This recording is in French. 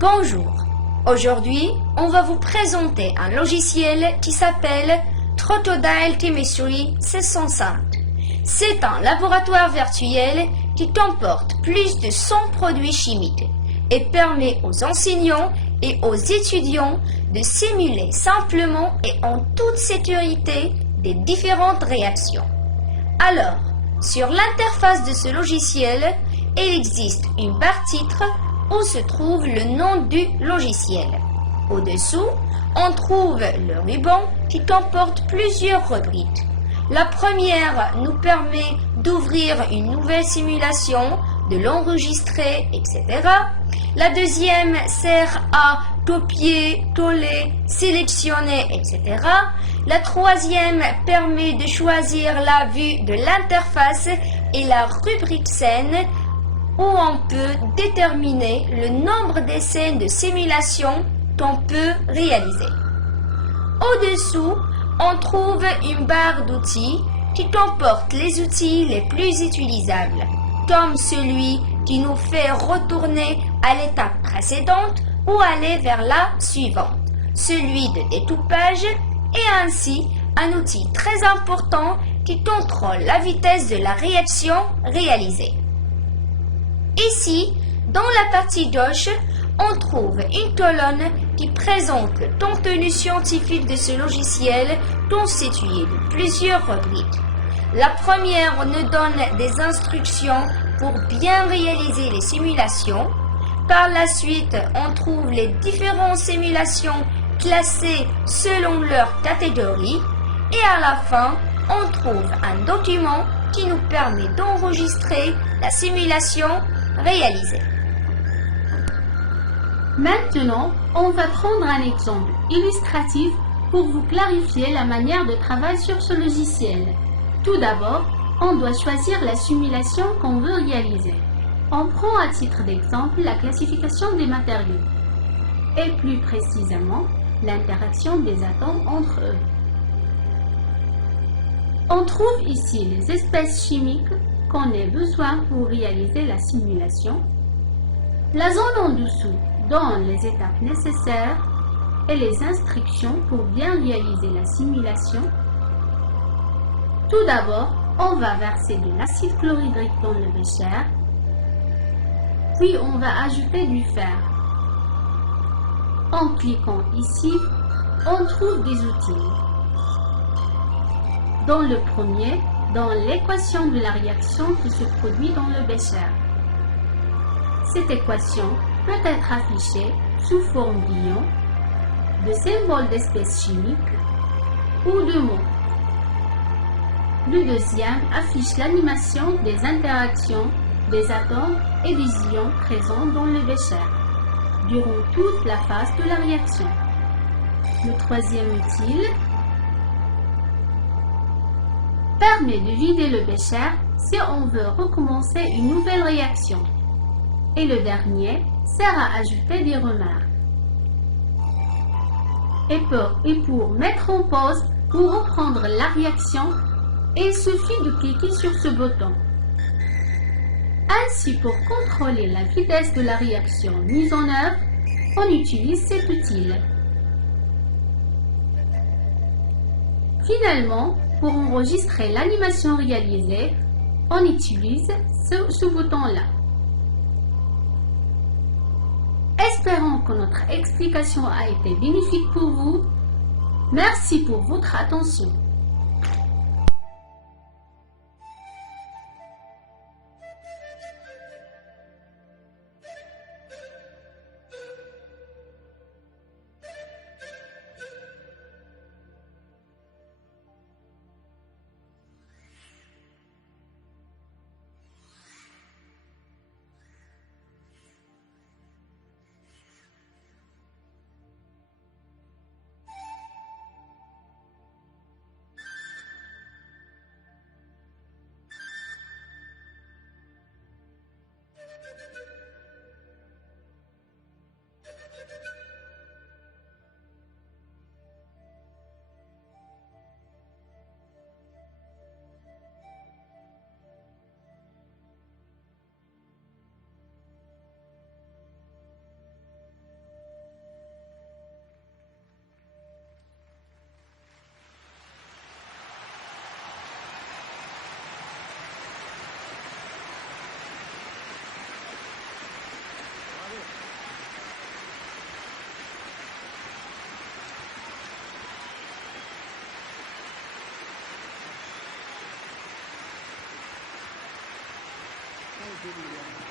Bonjour, aujourd'hui on va vous présenter un logiciel qui s'appelle Trotodile Chemistry 605. C'est un laboratoire virtuel qui comporte plus de 100 produits chimiques et permet aux enseignants et aux étudiants de simuler simplement et en toute sécurité des différentes réactions. Alors, sur l'interface de ce logiciel, il existe une barre titre où se trouve le nom du logiciel. Au-dessous, on trouve le ruban qui comporte plusieurs rubriques. La première nous permet d'ouvrir une nouvelle simulation, de l'enregistrer, etc. La deuxième sert à copier, coller, sélectionner, etc. La troisième permet de choisir la vue de l'interface et la rubrique scène où on peut déterminer le nombre des scènes de simulation qu'on peut réaliser. Au-dessous, on trouve une barre d'outils qui comporte les outils les plus utilisables, comme celui qui nous fait retourner à l'étape précédente ou aller vers la suivante, celui de découpage et ainsi un outil très important qui contrôle la vitesse de la réaction réalisée. Ici, dans la partie gauche, on trouve une colonne qui présente le contenu scientifique de ce logiciel constitué de plusieurs rubriques. La première nous donne des instructions pour bien réaliser les simulations. Par la suite, on trouve les différentes simulations classées selon leur catégorie. Et à la fin, on trouve un document qui nous permet d'enregistrer la simulation réalisée. Maintenant, on va prendre un exemple illustratif pour vous clarifier la manière de travail sur ce logiciel. Tout d'abord, on doit choisir la simulation qu'on veut réaliser. On prend à titre d'exemple la classification des matériaux et plus précisément l'interaction des atomes entre eux. On trouve ici les espèces chimiques qu'on ait besoin pour réaliser la simulation. La zone en dessous donne les étapes nécessaires et les instructions pour bien réaliser la simulation. Tout d'abord, on va verser de l'acide chlorhydrique dans le bécher, puis on va ajouter du fer. En cliquant ici, on trouve des outils. Dans le premier, dans l'équation de la réaction qui se produit dans le bécher. Cette équation peut être affichée sous forme d'ions, de symboles d'espèces chimiques ou de mots. Le deuxième affiche l'animation des interactions des atomes et des ions présents dans le bécher durant toute la phase de la réaction. Le troisième utile permet de vider le bécher si on veut recommencer une nouvelle réaction. Et le dernier sert à ajouter des remarques. Et pour mettre en pause ou reprendre la réaction, il suffit de cliquer sur ce bouton. Ainsi, pour contrôler la vitesse de la réaction mise en œuvre, on utilise cet outil. Finalement, pour enregistrer l'animation réalisée, on utilise ce bouton-là. Espérons que notre explication a été bénéfique pour vous. Merci pour votre attention. Alhamdulillah.